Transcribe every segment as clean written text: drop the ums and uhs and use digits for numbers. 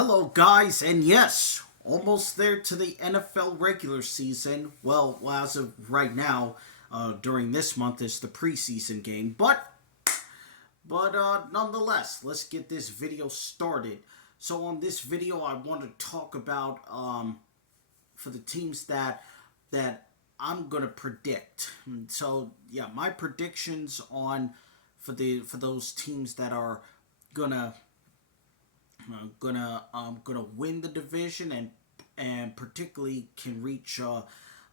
Hello, guys, and yes, almost there to the NFL regular season. Well, as of right now, during this month is the preseason game, but nonetheless, let's get this video started. So, on this video, I want to talk about for the teams that I'm gonna predict. So, yeah, my predictions on for those teams that are gonna gonna win the division and particularly can reach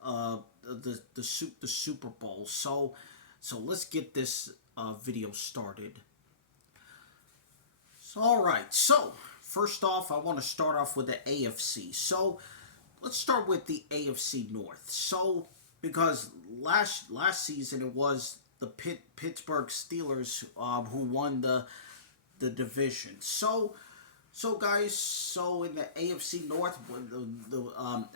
the Super Bowl. So let's get this video started. So, all right. So first off, I want to start off with the AFC. So let's start with the AFC North. So because last season it was the Pittsburgh Steelers who won the division. So guys, so in the AFC North, when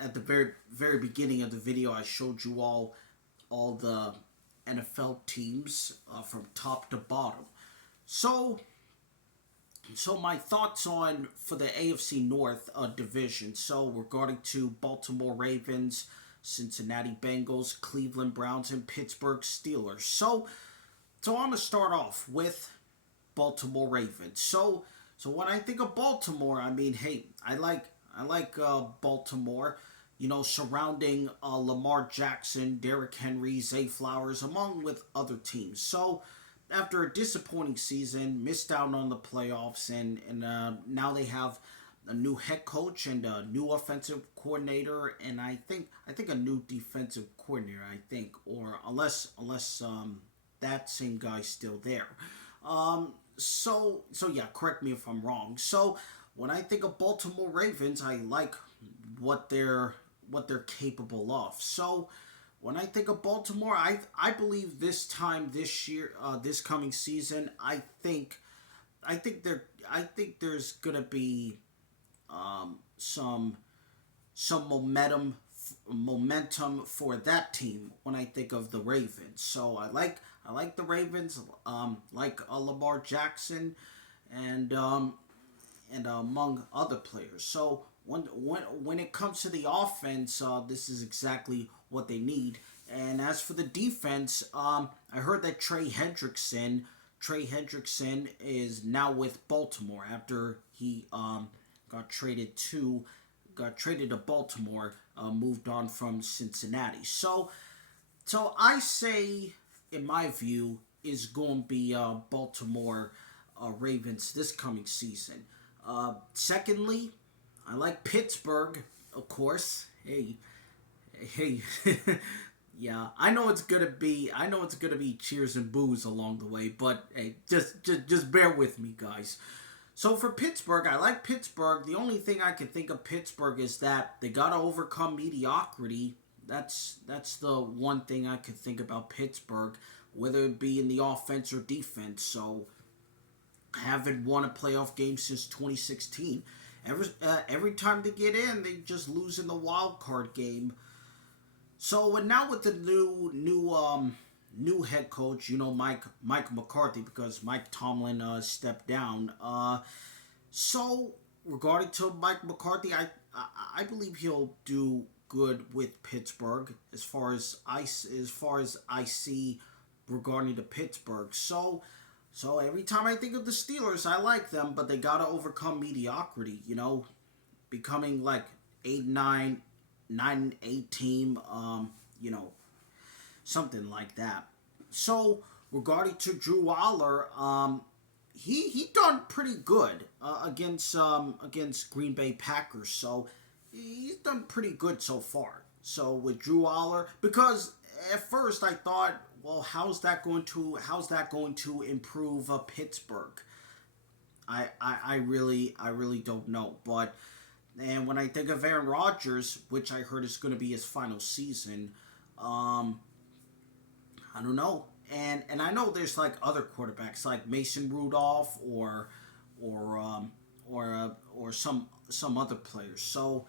at the very beginning of the video, I showed you all the NFL teams from top to bottom. So so my thoughts on for the AFC North division. So regarding to Baltimore Ravens, Cincinnati Bengals, Cleveland Browns, and Pittsburgh Steelers. So I'm gonna start off with Baltimore Ravens. So when I think of Baltimore, I mean, hey, I like Baltimore. You know, surrounding Lamar Jackson, Derrick Henry, Zay Flowers, among with other teams. So after a disappointing season, missed out on the playoffs, and now they have a new head coach and a new offensive coordinator, and I think a new defensive coordinator. I think, or unless that same guy's still there. So yeah, correct me if I'm wrong. So when I think of Baltimore Ravens, I like what they're capable of. So when I think of Baltimore, I believe this time this year, this coming season, I think there's gonna be some momentum for that team when I think of the Ravens. So I like the Ravens, like Lamar Jackson, and among other players. So when it comes to the offense, this is exactly what they need. And as for the defense, I heard that Trey Hendrickson is now with Baltimore after he got traded to Baltimore, moved on from Cincinnati. So I say, in my view, is going to be Baltimore Ravens this coming season. Secondly, I like Pittsburgh, of course. Hey, yeah. I know it's gonna be cheers and boos along the way, but hey, just bear with me, guys. So for Pittsburgh, I like Pittsburgh. The only thing I can think of Pittsburgh is that they gotta overcome mediocrity. That's the one thing I could think about Pittsburgh, whether it be in the offense or defense. So haven't won a playoff game since 2016. Every time they get in, they just lose in the wild card game. So and now with the new head coach, Mike McCarthy, because Mike Tomlin stepped down. So regarding to Mike McCarthy, I believe he'll do good with Pittsburgh as far as I see regarding to Pittsburgh. So every time I think of the Steelers, I like them, but they gotta overcome mediocrity. Becoming like 8-9, 9-8 team. Something like that. So regarding to Drew Waller, he done pretty good against Green Bay Packers. So he's done pretty good so far. So with Drew Waller, because at first I thought, well, how's that going to improve Pittsburgh? I really don't know. But and when I think of Aaron Rodgers, which I heard is going to be his final season, um, I don't know. And I know there's like other quarterbacks like Mason Rudolph or some other players. So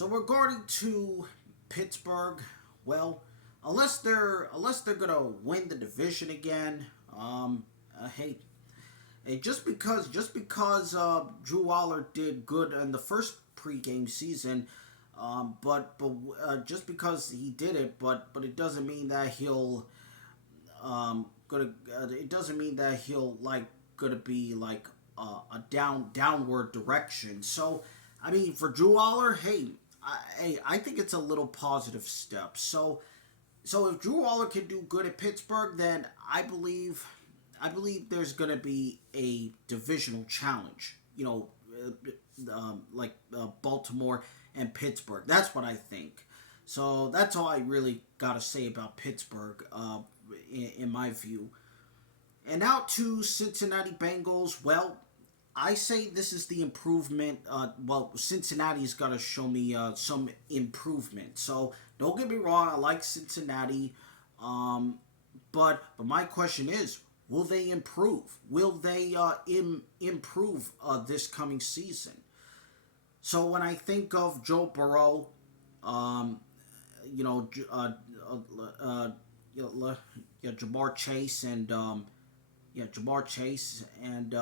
regarding to Pittsburgh, well, unless they're gonna win the division again, hey, And just because Drew Waller did good in the first pregame season, but just because he did it, but it doesn't mean that he'll gonna it doesn't mean that he'll like gonna be like a downward direction. So I mean, for Drew Waller, I think it's a little positive step. So if Drew Waller can do good at Pittsburgh, then I believe there's gonna be a divisional challenge. Baltimore and Pittsburgh. That's what I think. So that's all I really gotta say about Pittsburgh, in my view. And now to Cincinnati Bengals. Well, I say this is the improvement. Cincinnati's got to show me some improvement. So don't get me wrong, I like Cincinnati, but my question is, will they improve? Will they improve this coming season? So when I think of Joe Burrow, um, you know, yeah, Jamar Chase and Jamar Chase and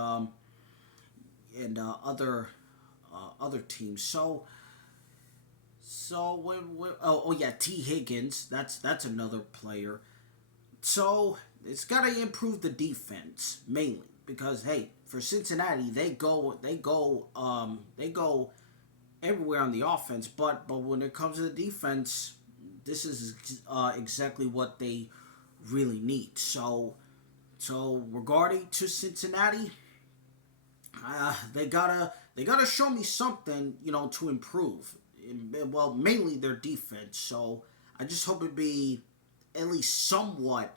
other teams. So yeah, T Higgins. That's another player. So it's got to improve the defense mainly because hey, for Cincinnati they go everywhere on the offense, but when it comes to the defense, this is exactly what they really need. So regarding to Cincinnati, they gotta show me something, to improve. Well, mainly their defense. So I just hope it be at least somewhat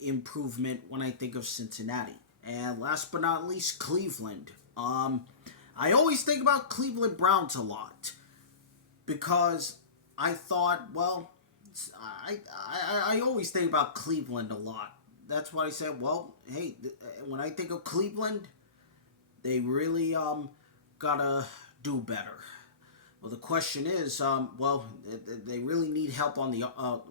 improvement when I think of Cincinnati. And last but not least, Cleveland. I always think about Cleveland Browns a lot because I thought, well, I always think about Cleveland a lot. That's why I said, well, hey, when I think of Cleveland, they really gotta do better. Well, the question is, they really need help on the.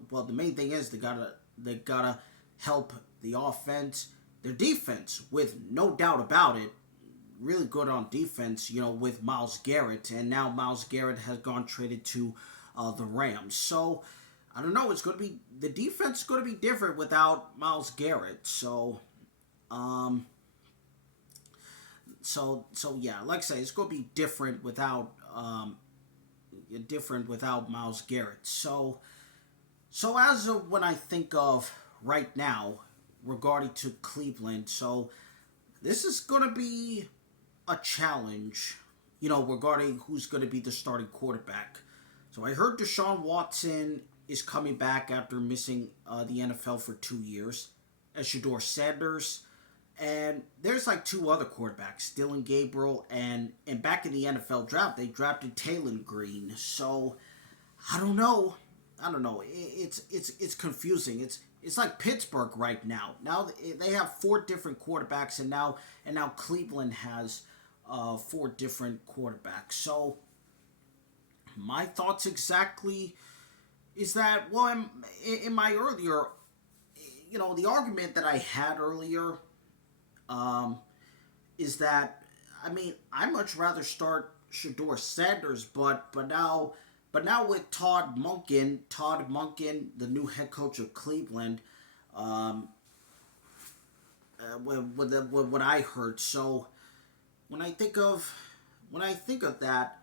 The main thing is they gotta help the offense, their defense, with no doubt about it. Really good on defense, with Myles Garrett, and now Myles Garrett has gone traded to the Rams. So I don't know. It's going to be the defense is going to be different without Myles Garrett. Um, so yeah, like I say, it's going to be different without Myles Garrett. So as of when I think of right now regarding to Cleveland, so this is going to be a challenge, regarding who's going to be the starting quarterback. So I heard Deshaun Watson is coming back after missing the NFL for 2 years, as Shador Sanders, and there's like two other quarterbacks, Dylan Gabriel, and back in the NFL draft they drafted Taylor Green. So I don't know. It's confusing. It's like Pittsburgh right now. Now they have four different quarterbacks, and now Cleveland has four different quarterbacks. So my thoughts exactly is that, well, in my earlier, the argument that I had earlier, is that, I mean, I much rather start Shador Sanders, but now with Todd Monken, the new head coach of Cleveland, with what I heard. So when I think of that,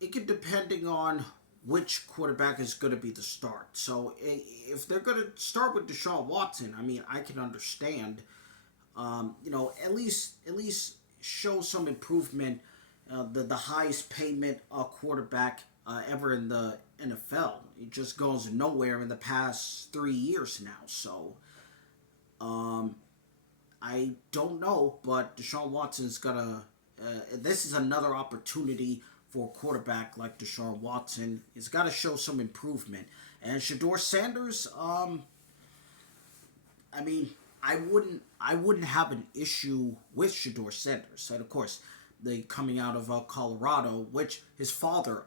it could depending on which quarterback is going to be the start. So if they're going to start with Deshaun Watson, I mean, I can understand. At least show some improvement. The highest payment quarterback ever in the NFL. It just goes nowhere in the past 3 years now. So I don't know, but Deshaun Watson's gonna. This is another opportunity for a quarterback like Deshaun Watson. He's got to show some improvement. And Shador Sanders, I mean, I wouldn't have an issue with Shador Sanders. And of course, the coming out of Colorado, which his father,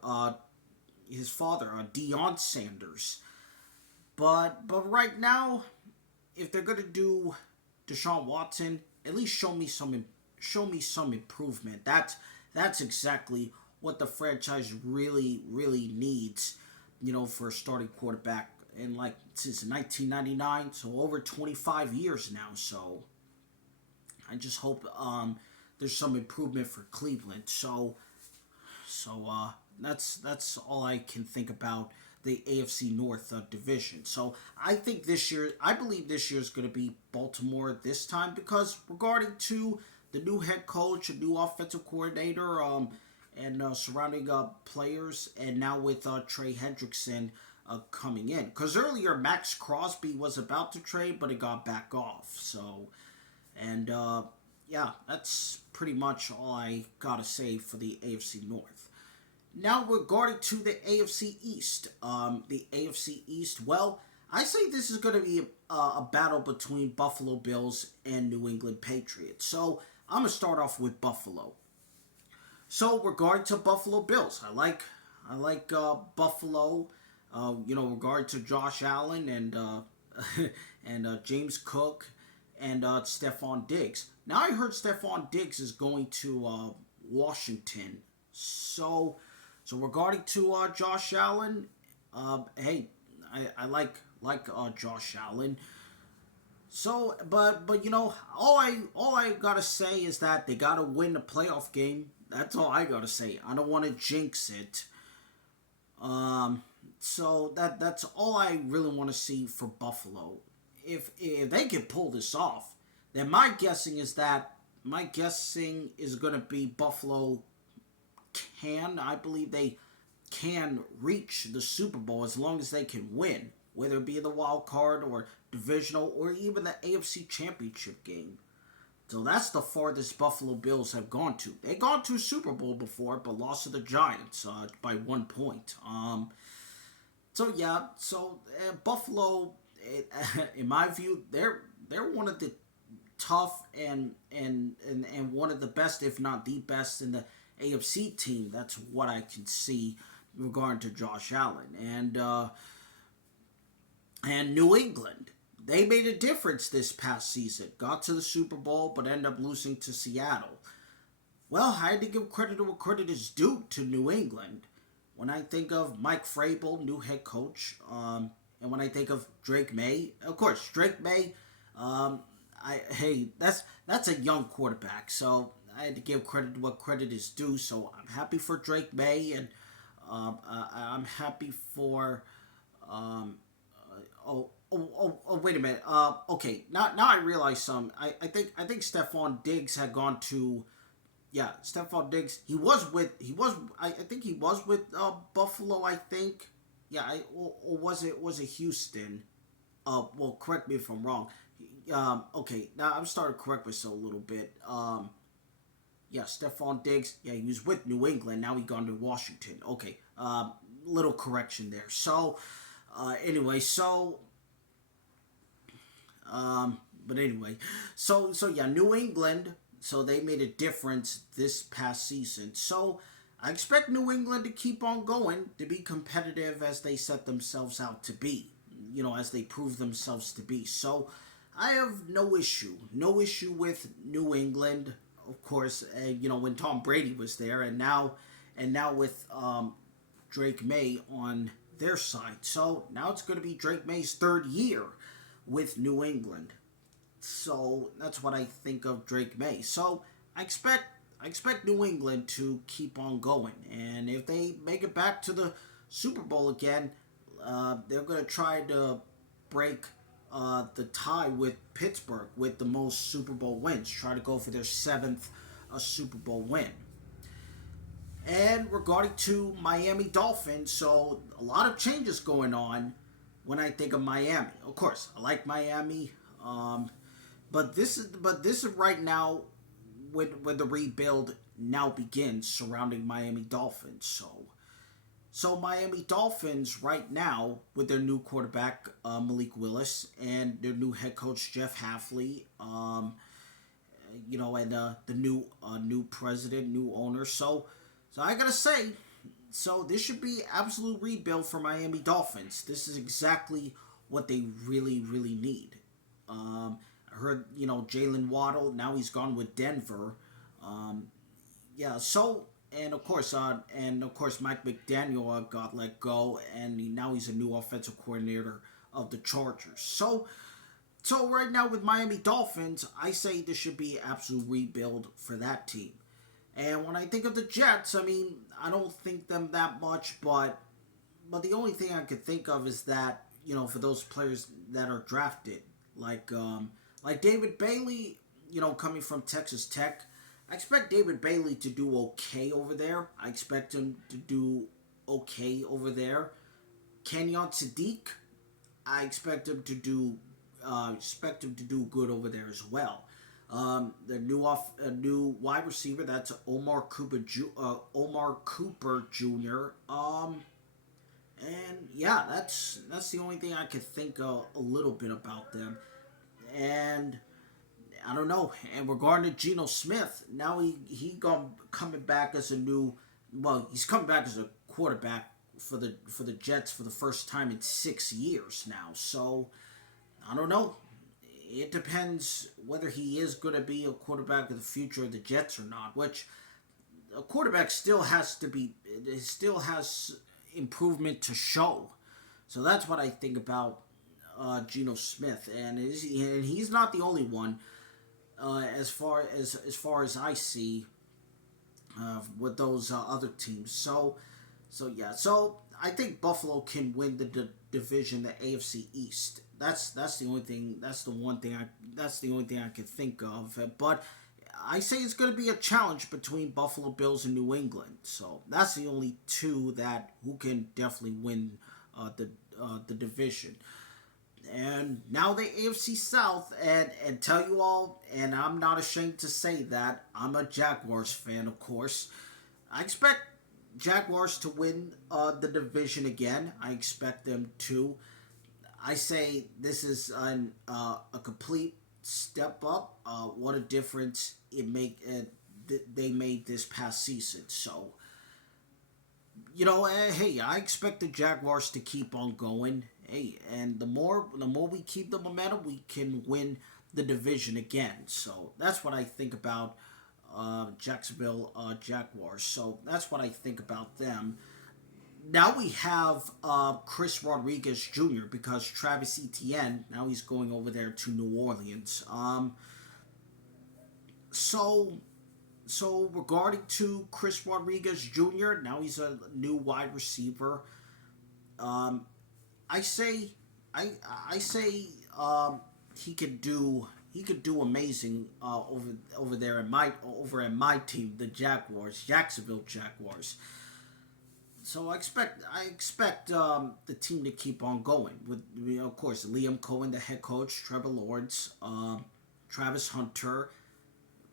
Deion Sanders. But right now, if they're gonna do Deshaun Watson, at least show me some improvement. That's exactly what the franchise really needs, for a starting quarterback. And like since 1999, so over 25 years now. So I just hope there's some improvement for Cleveland. So that's all I can think about the AFC North division. So I believe this year is going to be Baltimore this time, because regarding to the new head coach, a new offensive coordinator, and surrounding players, and now with Trey Hendrickson coming in. Because earlier Max Crosby was about to trade, but it got back off. So, and yeah, that's pretty much all I gotta say for the AFC North. Now regarding to the AFC East, well, I say this is going to be a battle between Buffalo Bills and New England Patriots. So I'm going to start off with Buffalo. So regarding to Buffalo Bills, I like Buffalo. Regard to Josh Allen and and James Cook and Stephon Diggs. Now I heard Stephon Diggs is going to Washington. So regarding to Josh Allen, hey, I like Josh Allen. So, but all I gotta say is that they gotta win the playoff game. That's all I gotta say. I don't want to jinx it. So that's all I really want to see for Buffalo. If they can pull this off, then my guessing is gonna be Buffalo I believe they can reach the Super Bowl as long as they can win, whether it be the wild card or divisional or even the AFC Championship game. So that's the farthest Buffalo Bills have gone to. They've gone to a Super Bowl before, but lost to the Giants by 1 point. Buffalo, in my view, they're one of the tough and one of the best, if not the best, in the AFC team. That's what I can see regarding to Josh Allen and New England. They made a difference this past season. Got to the Super Bowl, but ended up losing to Seattle. Well, I had to give credit to what credit is due to New England. When I think of Mike Vrabel, new head coach, and when I think of Drake May, of course, Drake May, that's a young quarterback, so I had to give credit to what credit is due. So I'm happy for Drake May, and I'm happy for. Wait a minute. Okay, now I realize some. I think Stephon Diggs had gone to. Yeah, Stephon Diggs. I think he was with Buffalo. I think. Yeah, or was it Houston? Well, correct me if I'm wrong. Okay, now I'm starting to correct myself a little bit. Yeah, Stephon Diggs. Yeah, he was with New England. Now he gone to Washington. Okay, little correction there. So, anyway, but anyway, so yeah, New England. So they made a difference this past season. So I expect New England to keep on going, to be competitive as they set themselves out to be. As they prove themselves to be. So I have no issue with New England. Of course, when Tom Brady was there, and now with Drake May on their side. So now it's going to be Drake May's third year with New England. So that's what I think of Drake May. So I expect New England to keep on going, and if they make it back to the Super Bowl again, they're going to try to break the tie with Pittsburgh with the most Super Bowl wins. Try to go for their seventh Super Bowl win. And regarding to Miami Dolphins, so a lot of changes going on when I think of Miami. Of course, I like Miami, but this is right now when the rebuild now begins surrounding Miami Dolphins. So Miami Dolphins right now with their new quarterback Malik Willis and their new head coach Jeff Hafley, and the new president, new owner. So I gotta say, so this should be absolute rebuild for Miami Dolphins. This is exactly what they really need. I heard, Jalen Waddle, now he's gone with Denver. Um, yeah, so and of course Mike McDaniel got let go, and now he's a new offensive coordinator of the Chargers. So right now with Miami Dolphins, I say this should be absolute rebuild for that team. And when I think of the Jets, I mean, I don't think them that much, but the only thing I could think of is that, for those players that are drafted, like David Bailey, coming from Texas Tech, I expect David Bailey to do okay over there. I expect him to do okay over there. Kenyon Sadiq, I expect him to do good over there as well. The new wide receiver, that's Omar Cooper Jr. And yeah, that's the only thing I could think a little bit about them. And I don't know. And regarding to Geno Smith, now coming back as a new, well, he's coming back as a quarterback for the Jets for the first time in 6 years now. So I don't know. It depends whether he is going to be a quarterback of the future of the Jets or not. Which a quarterback still has improvement to show. So that's what I think about Geno Smith, and he's not the only one. As far as I see, with those other teams. So yeah. So I think Buffalo can win the division, the AFC East. That's the only thing. That's the only thing I can think of. But I say it's going to be a challenge between Buffalo Bills and New England. So that's the only two who can definitely win the division. And now the AFC South, and tell you all, and I'm not ashamed to say that, I'm a Jaguars fan, of course. I expect Jaguars to win the division again. I expect them to. I say this is a complete step up. What a difference they made this past season. So, hey, I expect the Jaguars to keep on going. Hey, and the more we keep the momentum, we can win the division again. So that's what I think about Jacksonville Jaguars. So that's what I think about them. Now we have Chris Rodriguez Jr. because Travis Etienne, now he's going over there to New Orleans. So regarding to Chris Rodriguez Jr., now he's a new wide receiver. I say, I say, he could do amazing over there at my team, the Jacksonville Jaguars. So I expect the team to keep on going with, of course, Liam Cohen, the head coach, Trevor Lawrence, Travis Hunter,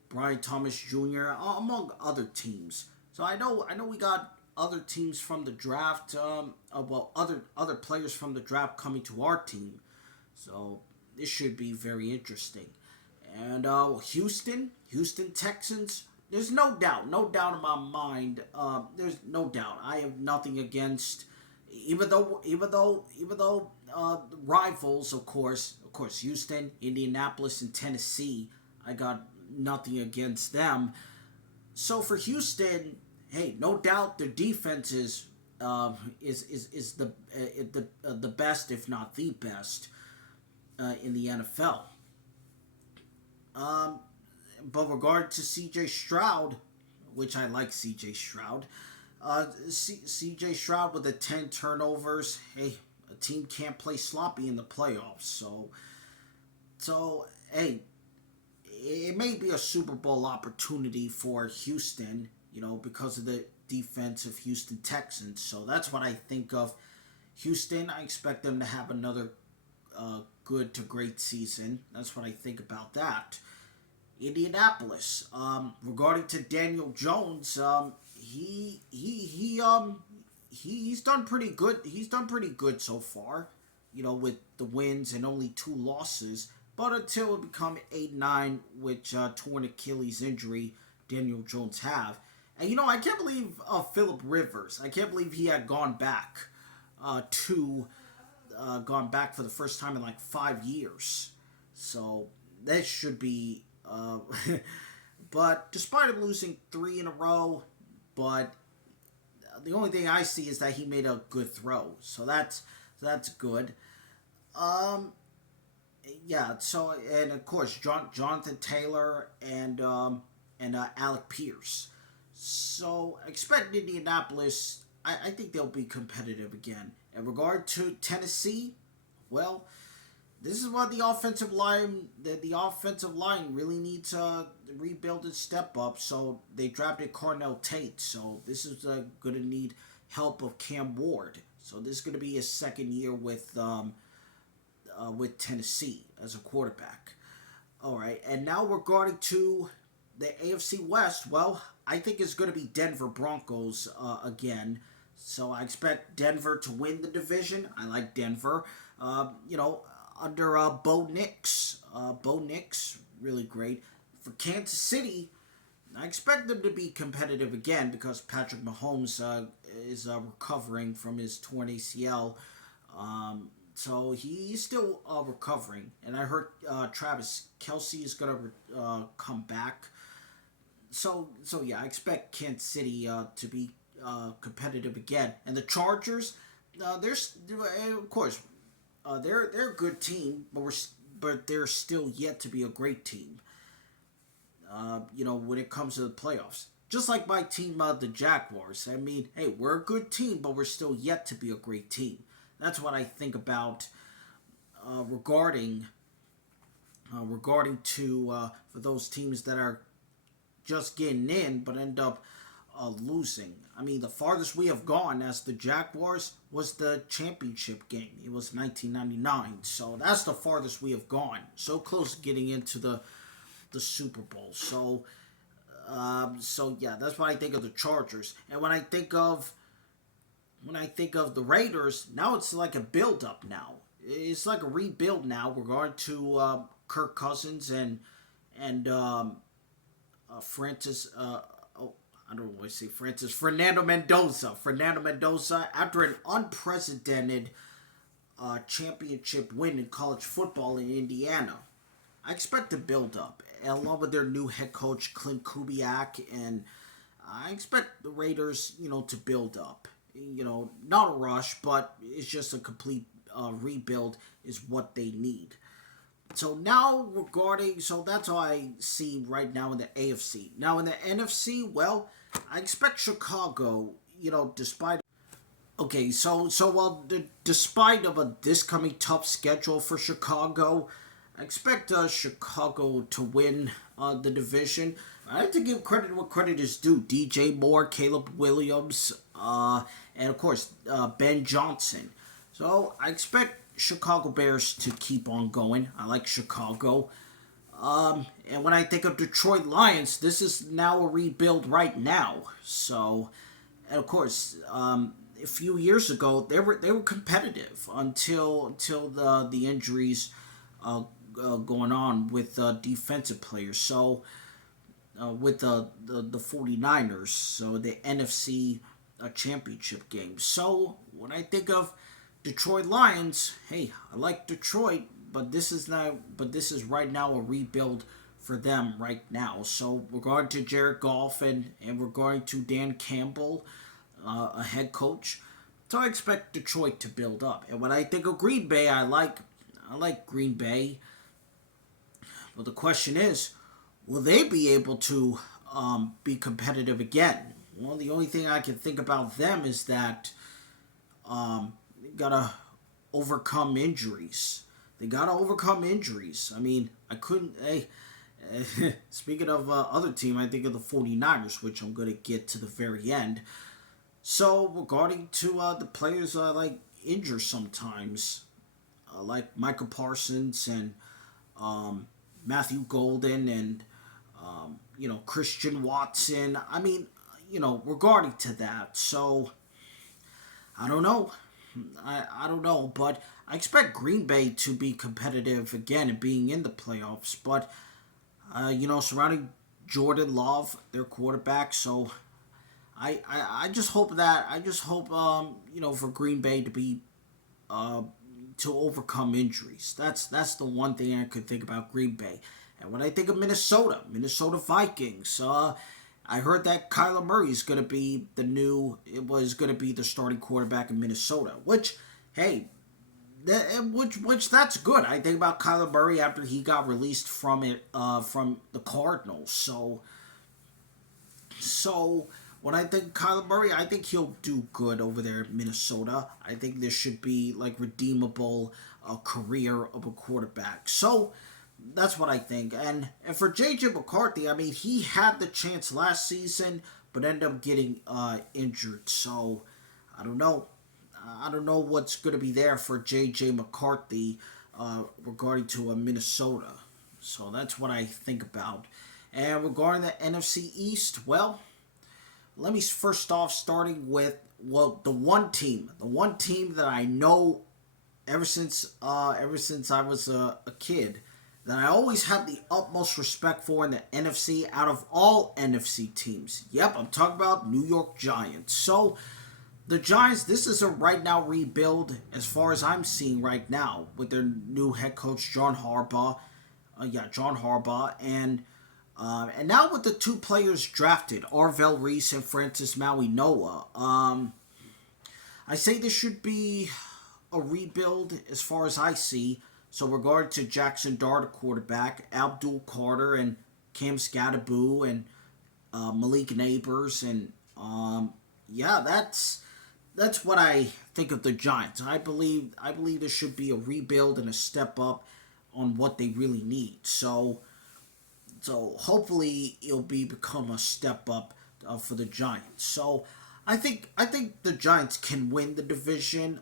Brian Thomas Jr., among other teams. So I know we got other teams from the draft, other players from the draft coming to our team. So this should be very interesting. And Houston Texans. There's no doubt in my mind. There's no doubt. I have nothing against, even though rivals, of course, Houston, Indianapolis, and Tennessee. I got nothing against them. So for Houston, hey, no doubt their defense is the best, if not the best, in the NFL. But regard to C.J. Stroud, which I like C.J. Stroud, C.J. Stroud with the 10 turnovers. Hey, a team can't play sloppy in the playoffs. So hey, it may be a Super Bowl opportunity for Houston, because of the defense of Houston Texans. So that's what I think of Houston. I expect them to have another good to great season. That's what I think about that. Indianapolis. Regarding to Daniel Jones, he's done pretty good. He's done pretty good so far, with the wins and only 2 losses. But until it become 8-9, which torn Achilles injury Daniel Jones have, and I can't believe Philip Rivers. I can't believe he had gone back for the first time in like 5 years. So that should be. But despite him losing three in a row, but the only thing I see is that he made a good throw, so that's good. Um, yeah. So and of course, Jonathan Taylor and Alec Pierce. So expect Indianapolis. I think they'll be competitive again. In regard to Tennessee, well, this is what the offensive line really needs to rebuild and step up. So they drafted Cornell Tate. So this is going to need help of Cam Ward. So this is going to be his second year with Tennessee as a quarterback. All right, and now regarding to the AFC West, well, I think it's going to be Denver Broncos again. So I expect Denver to win the division. I like Denver. Under Bo Nix. Bo Nix, really great. For Kansas City, I expect them to be competitive again because Patrick Mahomes is recovering from his torn ACL. So he's still recovering. And I heard Travis Kelsey is going to come back. So yeah, I expect Kansas City to be competitive again. And the Chargers, there's of course they're a good team, but they're still yet to be a great team. When it comes to the playoffs, just like my team, the Jaguars. I mean, hey, we're a good team, but we're still yet to be a great team. That's what I think about regarding to for those teams that are just getting in but end up losing. I mean, the farthest we have gone as the Jaguars was the championship game. It was 1999, so that's the farthest we have gone. So close to getting into the Super Bowl. So yeah, that's what I think of the Chargers. And when I think of the Raiders, now it's like a build up. Now it's like a rebuild. Now we're going to Kirk Cousins and Francis. I don't want to say Francis. Fernando Mendoza. Fernando Mendoza, after an unprecedented championship win in college football in Indiana, I expect to build up, along with their new head coach Clint Kubiak, and I expect the Raiders, to build up. Not a rush, but it's just a complete rebuild is what they need. So that's how I see right now in the AFC. Now in the NFC, well, I expect Chicago, despite. Okay, despite of this coming tough schedule for Chicago, I expect Chicago to win the division. I have to give credit where credit is due. DJ Moore, Caleb Williams, and of course Ben Johnson. So I expect Chicago Bears to keep on going. I like Chicago. And when I think of Detroit Lions, this is now a rebuild right now. So, and of course, a few years ago they were competitive until the injuries going on with defensive players. So with the 49ers, so the NFC championship game. So when I think of Detroit Lions, hey, I like Detroit, but this is right now a rebuild for them right now. So we're going to Jared Goff and we're going to Dan Campbell, a head coach. So I expect Detroit to build up. And when I think of Green Bay, I like Green Bay. But the question is, will they be able to be competitive again? Well, the only thing I can think about them is that they gotta overcome injuries. I mean, I couldn't. Hey, speaking of other team, I think of the 49ers, which I'm gonna get to the very end. So regarding to the players like injure sometimes, like Michael Parsons and Matthew Golden and Christian Watson. I mean, regarding to that. So I don't know. I don't know, but I expect Green Bay to be competitive again and being in the playoffs. But surrounding Jordan Love, their quarterback. So I just hope for Green Bay to be to overcome injuries. That's the one thing I could think about Green Bay. And when I think of Minnesota Vikings, I heard that Kyler Murray is going to be the starting quarterback in Minnesota. Which, hey, which that's good. I think about Kyler Murray after he got released from the Cardinals. So when I think Kyler Murray, I think he'll do good over there in Minnesota. I think this should be like redeemable career of a quarterback. So that's what I think. And for J.J. McCarthy, I mean, he had the chance last season, but ended up getting injured. So I don't know. I don't know what's going to be there for J.J. McCarthy regarding to Minnesota. So that's what I think about. And regarding the NFC East, well, let me first off starting with, well, the one team that I know ever since I was a kid, that I always have the utmost respect for in the NFC out of all NFC teams. Yep, I'm talking about New York Giants. So the Giants, this is a right now rebuild as far as I'm seeing right now with their new head coach John Harbaugh. And now with the two players drafted, Arvell Reese and Francis Mauigoa, I say this should be a rebuild as far as I see. So regard to Jackson Dart, quarterback, Abdul Carter and Cam Skattebo and Malik Neighbors, and that's what I think of the Giants. I believe there should be a rebuild and a step up on what they really need. So hopefully it'll become a step up for the Giants. So I think the Giants can win the division.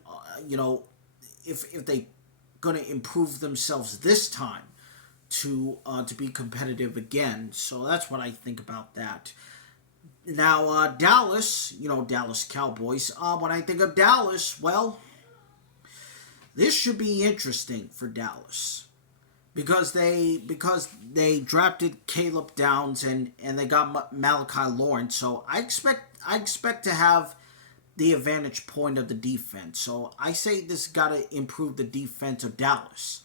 If they going to improve themselves this time to be competitive again. So that's what I think about that. Now Dallas, Dallas Cowboys. When I think of Dallas, well, this should be interesting for Dallas. Because they drafted Caleb Downs and they got Malachi Lawrence, so I expect to have the advantage point of the defense. So I say this got to improve the defense of Dallas.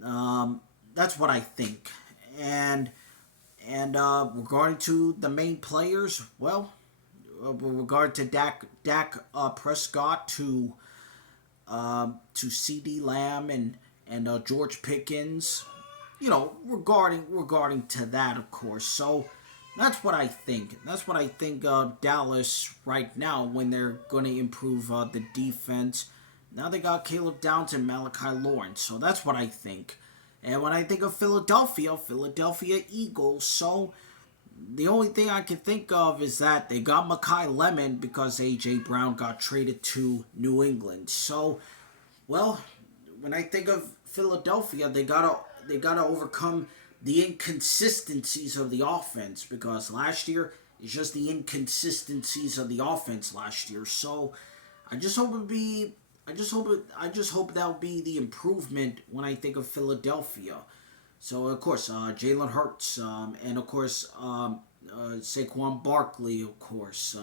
That's what I think. And regarding to the main players, well, with regard to Dak Prescott to CeeDee Lamb and George Pickens, regarding to that, of course. So that's what I think. That's what I think Dallas right now when they're going to improve the defense. Now they got Caleb Downs and Malachi Lawrence. So that's what I think. And when I think of Philadelphia Eagles, so the only thing I can think of is that they got Mekhi Lemon because A.J. Brown got traded to New England. So, well, when I think of Philadelphia, they gotta overcome the inconsistencies of the offense, because last year it's just the inconsistencies of the offense last year. So I just hope that'll be the improvement when I think of Philadelphia. So of course Jalen Hurts, and of course Saquon Barkley, of course.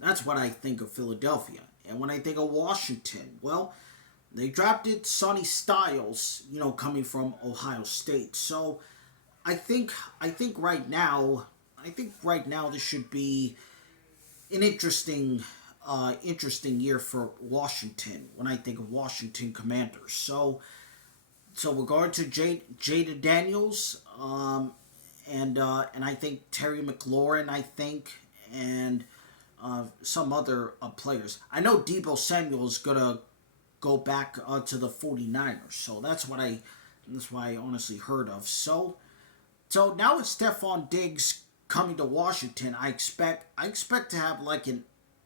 That's what I think of Philadelphia. And when I think of Washington, well, they drafted Sonny Styles, coming from Ohio State. So I think right now this should be an interesting year for Washington when I think of Washington Commanders. So regard to Jada Daniels, and I think Terry McLaurin, and some other players. I know Deebo Samuel is gonna go back to the 49ers, so that's what I honestly heard of. So now with Stephon Diggs coming to Washington, I expect to have like an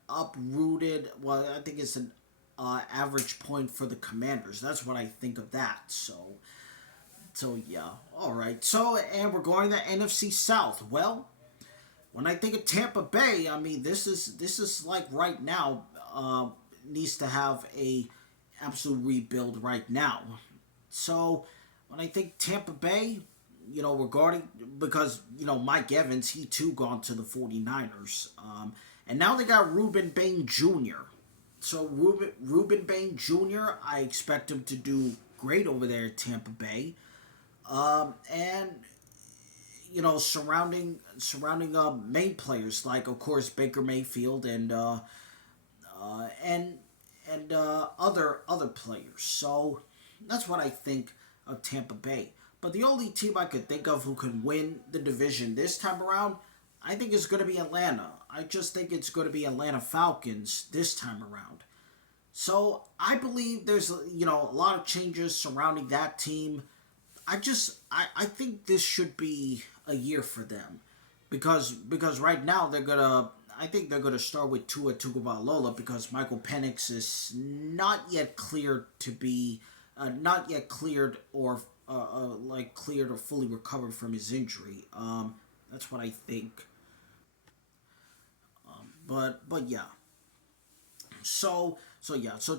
uprooted. Well, I think it's an average point for the Commanders. That's what I think of that. So yeah, all right. So and we're going to the NFC South. Well, when I think of Tampa Bay, I mean this is like right now needs to have a absolute rebuild right now. So when I think Tampa Bay, because Mike Evans, he too gone to the 49ers. And now they got Reuben Bain Jr. So Ruben Bain Jr., I expect him to do great over there at Tampa Bay. And surrounding main players like, of course, Baker Mayfield and other players. So that's what I think of Tampa Bay. But the only team I could think of who can win the division this time around, I think is going to be Atlanta. I just think it's going to be Atlanta Falcons this time around. So I believe there's a lot of changes surrounding that team. I think this should be a year for them, because right now they're gonna start with Tua Tagovailoa because Michael Penix is not yet cleared to be not yet cleared or cleared or fully recovered from his injury. That's what I think. But yeah. So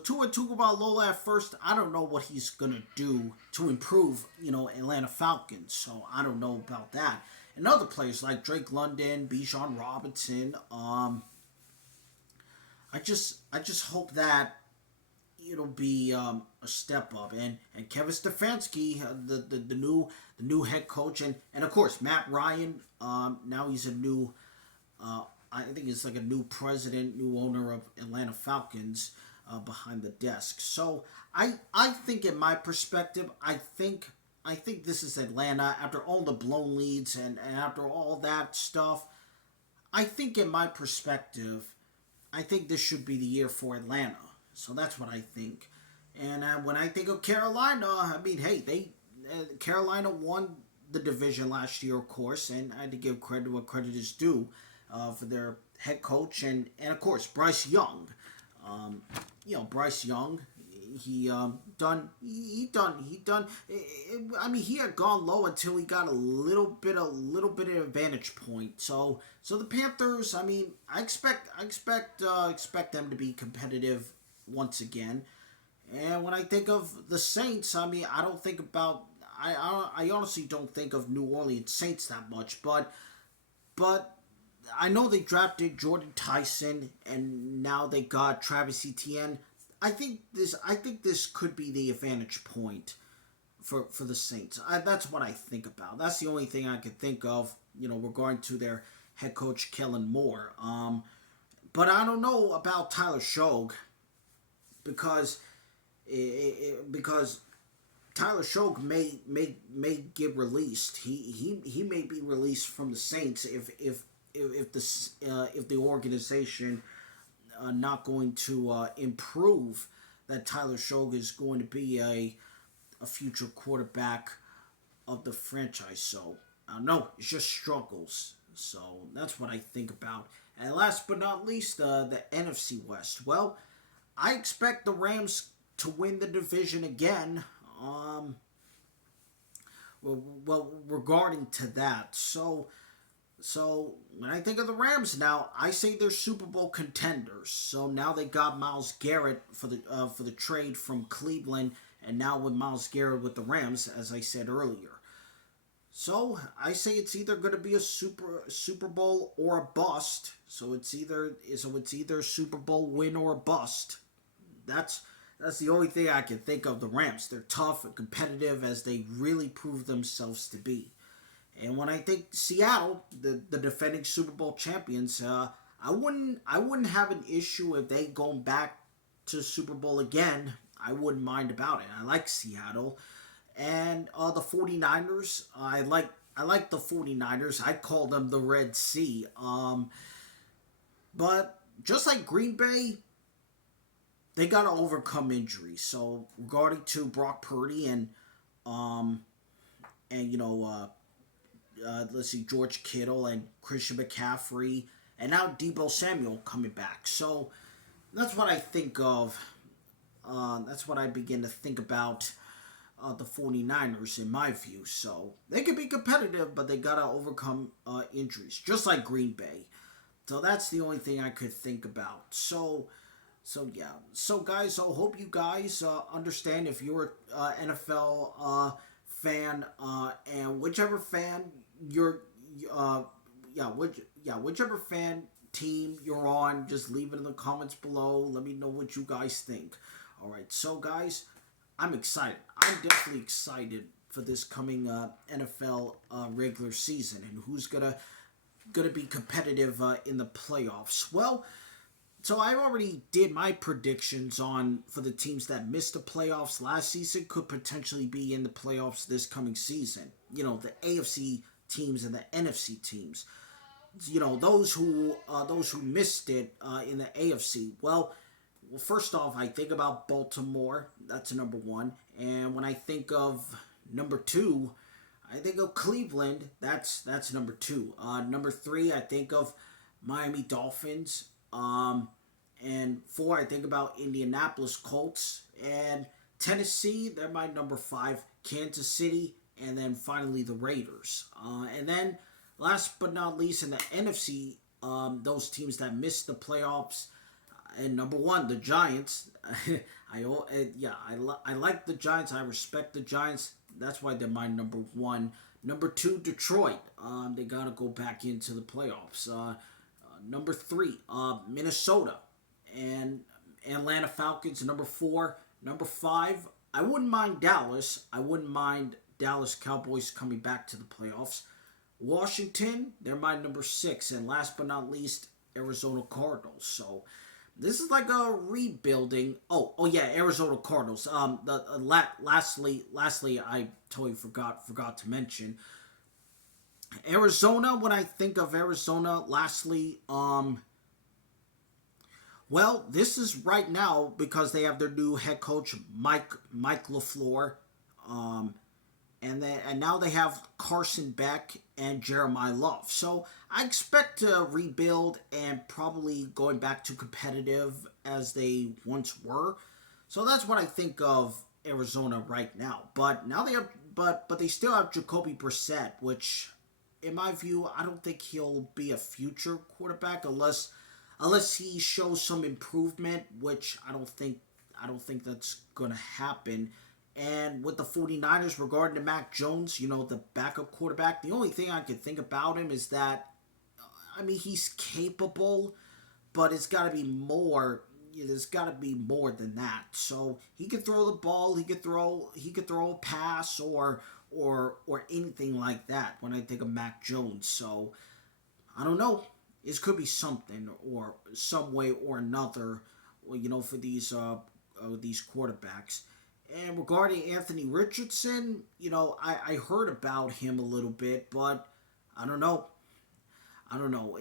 Tua Tagovailoa at first, I don't know what he's gonna do to improve, Atlanta Falcons. So I don't know about that. And other players like Drake London, Bijan Robinson. I just hope that it'll be a step up. And Kevin Stefanski, the new head coach, and of course Matt Ryan. Now he's a new I think it's like a new president, new owner of Atlanta Falcons behind the desk. So I think, in my perspective, I think this is Atlanta after all the blown leads and after all that stuff. I think, in my perspective, I think this should be the year for Atlanta. So that's what I think. And when I think of Carolina, I mean, hey, Carolina won the division last year, of course, and I had to give credit where credit is due for their head coach and of course Bryce Young. Bryce Young, he done. I mean, he had gone low until he got a little bit of advantage point. So the Panthers, I mean, I expect them to be competitive once again. And when I think of the Saints, I mean, I don't think about I honestly don't think of New Orleans Saints that much, but I know they drafted Jordan Tyson and now they got Travis Etienne. I think this could be the advantage point for the Saints. That's what I think about. That's the only thing I could think of, regarding to their head coach Kellen Moore. But I don't know about Tyler Shogue because because Tyler Shogue may get released. He may be released from the Saints if the organization not going to improve, that Tyler Shogue is going to be a future quarterback of the franchise. So I don't know, it's just struggles. So that's what I think about. And last but not least, the NFC West. Well, I expect the Rams to win the division again. Well, regarding to that, so when I think of the Rams now, I say they're Super Bowl contenders. So now they got Myles Garrett for the trade from Cleveland, and now with Myles Garrett with the Rams, as I said earlier. So I say it's either going to be a Super Bowl or a bust. So it's either Super Bowl win or a bust. That's the only thing I can think of the Rams. They're tough and competitive as they really prove themselves to be. And when I think Seattle, the defending Super Bowl champions, I wouldn't have an issue if they go back to Super Bowl again. I wouldn't mind about it. I like Seattle. And the 49ers, I like the 49ers. I call them the Red Sea. But just like Green Bay, they got to overcome injuries. So regarding to Brock Purdy and let's see, George Kittle and Christian McCaffrey, and now Deebo Samuel coming back. So that's what I think of. That's what I begin to think about the 49ers in my view. So they can be competitive, but they got to overcome injuries, just like Green Bay. So that's the only thing I could think about. So yeah. So guys, I hope you guys understand if you're an NFL fan, and whichever fan whichever fan team you're on. Just leave it in the comments below. Let me know what you guys think. All right, so guys, I'm excited. I'm definitely excited for this coming NFL regular season and who's gonna be competitive in the playoffs. Well, so I already did my predictions on for the teams that missed the playoffs last season could potentially be in the playoffs this coming season. You know, the AFC teams and the NFC teams. You know, those who missed it in the AFC. Well, first off, I think about Baltimore. That's number one. And when I think of number two, I think of Cleveland. That's number two. Number three, I think of Miami Dolphins. And four, I think about Indianapolis Colts. And Tennessee, they're my number five. Kansas City, and then finally the Raiders. And then last but not least, in the NFC, those teams that missed the playoffs. And number one, the Giants. I like the Giants. I respect the Giants. That's why they're my number one. Number two, Detroit. They gotta go back into the playoffs. Number three, Minnesota and Atlanta Falcons. Number four. Number five, I wouldn't mind Dallas. I wouldn't mind Dallas Cowboys coming back to the playoffs. Washington, they're my number six. And last but not least, Arizona Cardinals. So this is like a rebuilding. Oh yeah, Arizona Cardinals. Lastly, I totally forgot to mention Arizona. When I think of Arizona, lastly, well, this is right now because they have their new head coach Mike LaFleur, and now they have Carson Beck and Jeremiah Love. So I expect to rebuild and probably going back to competitive as they once were. So that's what I think of Arizona right now. But now they have, but they still have Jacoby Brissett, which, in my view, I don't think he'll be a future quarterback unless he shows some improvement, which I don't think that's gonna happen. And with the 49ers regarding to Mac Jones, you know, the backup quarterback, the only thing I could think about him is that, I mean, he's capable, but it's got to be more. There's got to be more than that. So he could throw the ball, he could throw a pass or anything like that when I think of Mac Jones. So I don't know. This could be something or some way or another, you know, for these quarterbacks. And regarding Anthony Richardson, you know, I heard about him a little bit, but I don't know. I don't know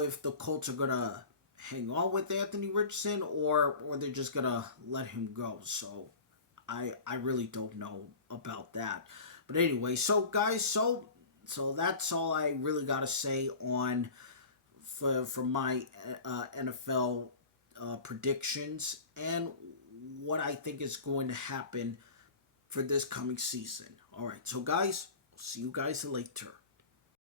if the Colts are gonna hang on with Anthony Richardson or they're just gonna let him go. So I really don't know about that. But anyway, so guys, so that's all I really gotta say on for my NFL predictions and what I think is going to happen for this coming season. All right, so guys, see you guys later.